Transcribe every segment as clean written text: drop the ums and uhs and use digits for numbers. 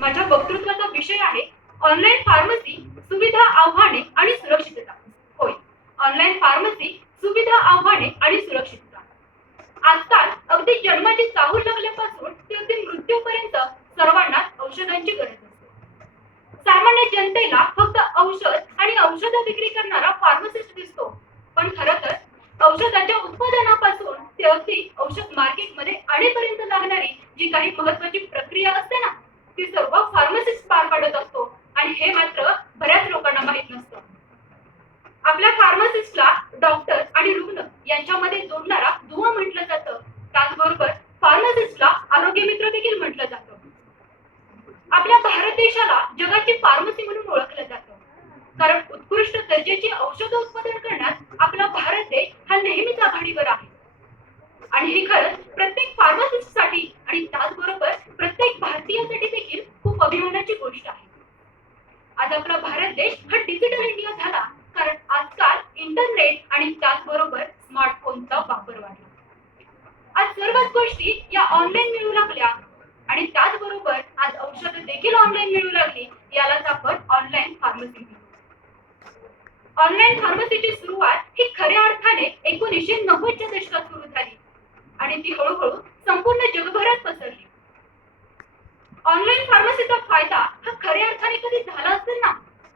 माझ्या वक्तृत्वाचा विषय आहे ऑनलाईन फार्मसी सुविधा, आव्हाने आणि सुरक्षितता. होय, ऑनलाईन फार्मसी सुविधा, आव्हाने आणि सुरक्षितता. आजकाल अगदी जन्माची चाहूल लागल्यापासून ते अगदी मृत्यूपर्यंत सर्वांना औषधांची गरज असते. सामान्य जनतेला फक्त औषध आणि औषध विक्री करणारा फार्मासिस्ट दिसतो, पण खरं तर औषधाच्या उत्पादनापासून ते अगदी औषध मार्केटमध्ये आणेपर्यंत लागणारी जी काही महत्वाची प्रक्रिया असते ना, ती सर्व फार्मासिस्ट पार पाडत असतो. आणि हे मात्र बऱ्याच लोकांना माहीत नसतं. आपल्या फार्मासिस्टला डॉक्टर आणि रुग्ण यांच्यामध्ये जोडणारा दुवा म्हटलं जातं. त्याचबरोबर फार्मासिस्टला आरोग्य मित्र देखील म्हटलं जातं. आपल्या भारत देशाला जगाची फार्मसी म्हणून ओळखलं जातं, कारण उत्कृष्ट दर्जाची औषध उत्पादन करण्यात आपला भारत देश हा नेहमीच आघाडीवर आहे. आणि हे खरंच प्रत्येक फार्मासिस्टसाठी आणि त्याचबरोबर प्रत्येक भारतीयासाठी देखील खूप अभिमानाची गोष्ट आहे. आज आपला भारत देश हा डिजिटल इंडिया झाला, कारण आजकाल इंटरनेट आणि त्याचबरोबर स्मार्टफोनचा वापर वाढला. आज सर्वच गोष्टी या ऑनलाईन मिळू लागल्या आणि त्याचबरोबर आज औषधं देखील ऑनलाईन मिळू लागली. यालाच आपण ऑनलाईन फार्मसी म्हणतो. ऑनलाईन फार्मसीची सुरुवात ही खऱ्या अर्थाने 1990च्या दशकात सुरू झाली आणि ती हळूहळू संपूर्ण जगभरात पसरली. ऑनलाईन फार्मसीचा फायदा हा खऱ्या अर्थाने कधी झाला असेल ना,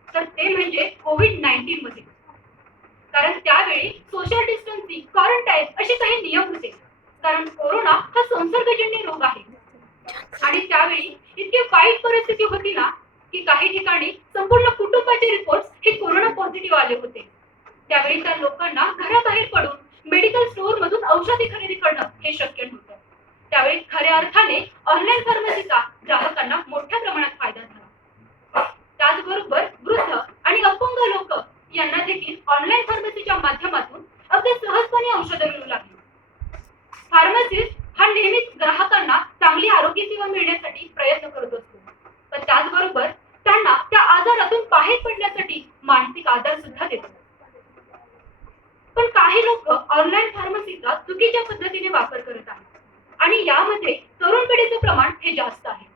तर ते म्हणजे कोविड-19 मध्ये. कारण त्यावेळी सोशल डिस्टन्सिंग, क्वारंटाईन असे काही नियम होते, कारण कोरोना हा संसर्गजन्य रोग आहे. आणि त्यावेळी इतकी वाईट परिस्थिती होती ना, की काही ठिकाणी संपूर्ण कुटुंबाचे रिपोर्ट्स हे कोरोना पॉझिटिव्ह आले होते. त्यावेळी त्या लोकांना घराबाहेर पडून मेडिकल स्टोअर मधून औषधी खरेदी करणं हे शक्य नव्हतं. त्यावेळी खऱ्या अर्थाने ऑनलाईन फार्मसीचा ग्राहकांना मोठ्या प्रमाणात फायदा झाला. त्याचबरोबर वृद्ध आणि अपंग लोक यांना देखील ऑनलाईन फार्मसीच्या माध्यमातून अगदी सहजपणे औषधं मिळू लागली. फार्मसिस्ट हा नेहमीच ग्राहकांना चांगली आरोग्य सेवा मिळण्यासाठी प्रयत्न करत असतो, पण त्याचबरोबर त्यांना त्या आजारातून बाहेर पडण्यासाठी मानसिक आधार सुद्धा देतो. पण काही लोक ऑनलाईन फार्मसीचा चुकीच्या पद्धतीने वापर करत आहेत आणि यामध्ये तरुण पिढीचं प्रमाण हे जास्त आहे.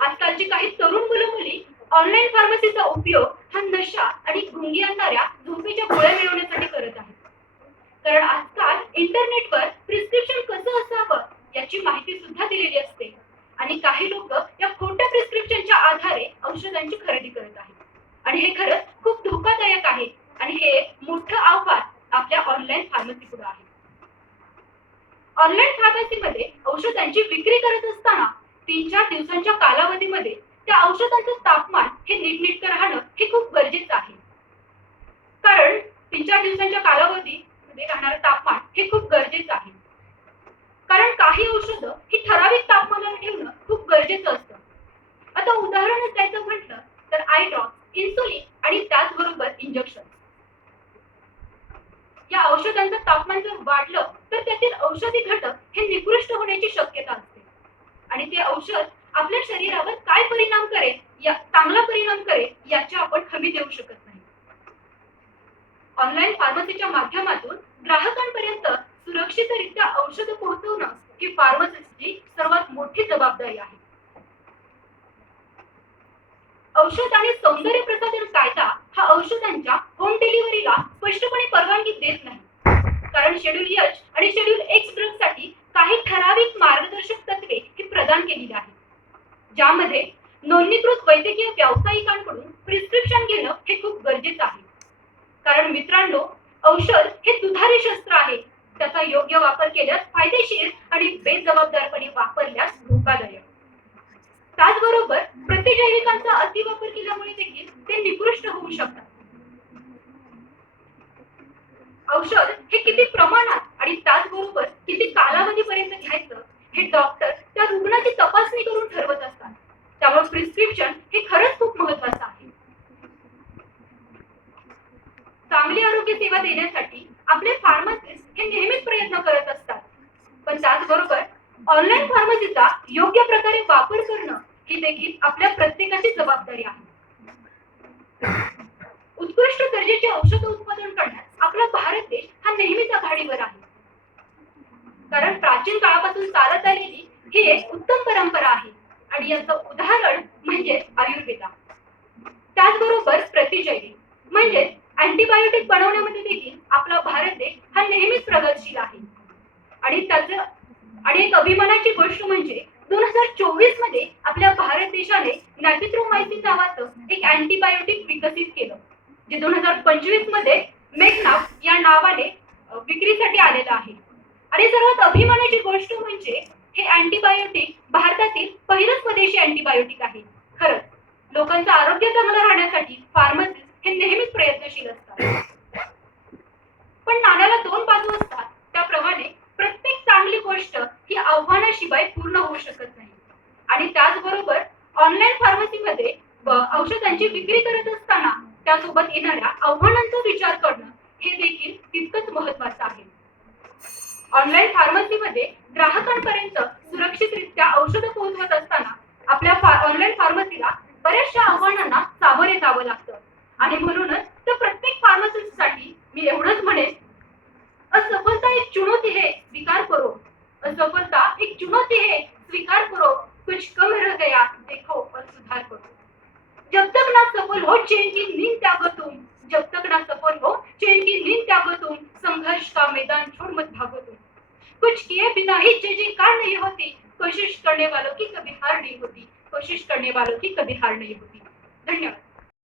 आजकालची काही तरुण मुलं मुली ऑनलाईन फार्मसीचा उपयोग हा नशा आणि गुंगी आणणाऱ्या झोपेच्या गोळ्या मिळवण्यासाठी करत आहेत. कारण आजकाल इंटरनेटवर प्रिस्क्रिप्शन कसं असावं याची माहिती सुद्धा दिलेली असते आणि काही लोक या खोट्या प्रिस्क्रिप्शनच्या आधारे औषधांची खरेदी करत आहेत. आणि हे खरंच खूप धोकादायक आहे आणि हे मोठं आव्हान आपल्या ऑनलाईन फार्मसी पुढे आहे. ऑनलाईन फार्मसीमध्ये औषधांची विक्री करत असताना 3-4 दिवसांच्या कालावधीमध्ये त्या औषधांचं तापमान हे नीटनेटकं राहणं हे खूप गरजेचं आहे. कारण 3-4 दिवसांच्या कालावधीमध्ये राहणारं तापमान हे खूप गरजेचं आहे. कारण काही औषधं ही ठराविक तापमानावर ठेवणं खूप गरजेचं असतं. आता उदाहरणच द्यायचं म्हटलं तर आय ड्रॉप, इन्सुलिन आणि त्याचबरोबर इंजेक्शन या औषधांचं तापमान जर वाढलं तर त्यातील औषधी घटक हे निकृष्ट होण्याची शक्यता असते आणि ते औषध आपल्या शरीरावर काय परिणाम करेल, चांगला परिणाम करेल याची आपण हमी देऊ शकत नाही. ऑनलाईन फार्मसीच्या माध्यमातून ग्राहकांपर्यंत सुरक्षितरित्या औषधं पोहोचवणं ही फार्मसिस्टची सर्वात मोठी जबाबदारी आहे. औषध आणि सौंदर्य प्रसाधन कायदा हा औषधांच्या होम डिलिव्हरीला स्पष्टपणे परवानगी देत नाही, कारण शेड्यूल एच आणि शेड्यूल एक्स ड्रग्जसाठी काही ठराविक मार्गदर्शक तत्वे ही प्रदान केलेली आहेत, ज्यामध्ये नोंदणीकृत वैद्यकीय व्यावसायिकांकडून प्रिस्क्रिप्शन घेणं हे खूप गरजेचं आहे. कारण मित्रांनो, औषध हे दुधारी शस्त्र आहे. त्याचा योग्य वापर केल्यास फायदेशीर आणि बेजबाबदारपणे वापरल्यास धोकादायक. त्याचबरोबर प्रतिजैविकांचा अतिवापर केल्यामुळे देखील ते निकृष्ट होऊ शकतात. औषध हे किती प्रमाणात आणि त्याचबरोबर किती कालावधीपर्यंत घ्यायचं हे डॉक्टर त्या रुग्णाची तपासणी करून ठरवत असतात. त्यामुळे प्रिस्क्रिप्शन हे खरंच खूप महत्वाचं आहे. चांगली आरोग्य सेवा देण्यासाठी आपले फार्मासिस्ट हे नेहमीच प्रयत्न करत असतात, पण त्याचबरोबर ऑनलाईन फार्मसीचा योग्य प्रकारे वापर करणं ही देखील आपल्या प्रत्येकाची जबाबदारी आहे. उत्कृष्ट दर्जाचे औषध उत्पादन करण्यात आपला भारत देश हा नेहमीच आघाडीवर आहे, कारण प्राचीन काळापासून चालत आलेली ही एक उत्तम परंपरा आहे आणि याचं उदाहरण म्हणजे आयुर्वेदा. त्याचबरोबर प्रतिजैविक म्हणजे अँटीबायोटिक बनवण्यामध्ये देखील आपला भारत देश हा नेहमीच प्रगतशील आहे. आणि त्याचं आणि एक अभिमानाची गोष्ट म्हणजे 2024 मध्ये आपल्या भारत देशाने नॅझिथ्रोमायसिन नावाचं एक अँटीबायोटिक विकसित केलं, जे 2025 मध्ये मेकनाफ या नावाने विक्रीसाठी आलेलं आहे. आणि सर्वात अभिमानाची गोष्ट म्हणजे हे अँटीबायोटिक भारतातील पहिलंच स्वदेशी अँटीबायोटिक आहे. खरंच लोकांचं आरोग्य चांगलं राहण्यासाठी फार्मसिस्ट हे नेहमीच प्रयत्नशील असतात. पण नाण्याला दोन बाजू असतात, त्याप्रमाणे प्रत्येक चांगली गोष्ट ही आव्हानाशिवाय पूर्ण होऊ शकत नाही. आणि त्याचबरोबर ऑनलाईन फार्मसीमध्ये औषधांची विक्री करत असताना त्यासोबत येणाऱ्या आव्हानांचा विचार करणं हे देखील तितकंच महत्वाचं आहे. ऑनलाईन फार्मसीमध्ये ग्राहकांपर्यंत सुरक्षितरित्या औषधं पोहोचवत असताना आपल्या ऑनलाईन फार्मसीला बऱ्याचशा आव्हानांना सामोरे जावं लागतं. आणि म्हणूनच तर प्रत्येक फार्मसिस्टसाठी मी एवढंच म्हणेन, असफलता एक चुनौती है स्वीकार करो, असफलता एक चुनौती है स्वीकार करो, कुछ कम रह गया देखो और सुधार करो. जब तक ना सफल हो चैन की नींद त्यागो तुम, जब तक ना सफल हो चैन की नींद त्यागो तुम, संघर्ष का मैदान छोड़ मत भागो तुम. कुछ किए बिना ही जय जयकार नहीं होती, कोशिश करने वालों की कभी हार नहीं होती, कोशिश करने वालों की कभी हार नहीं होती. धन्यवाद.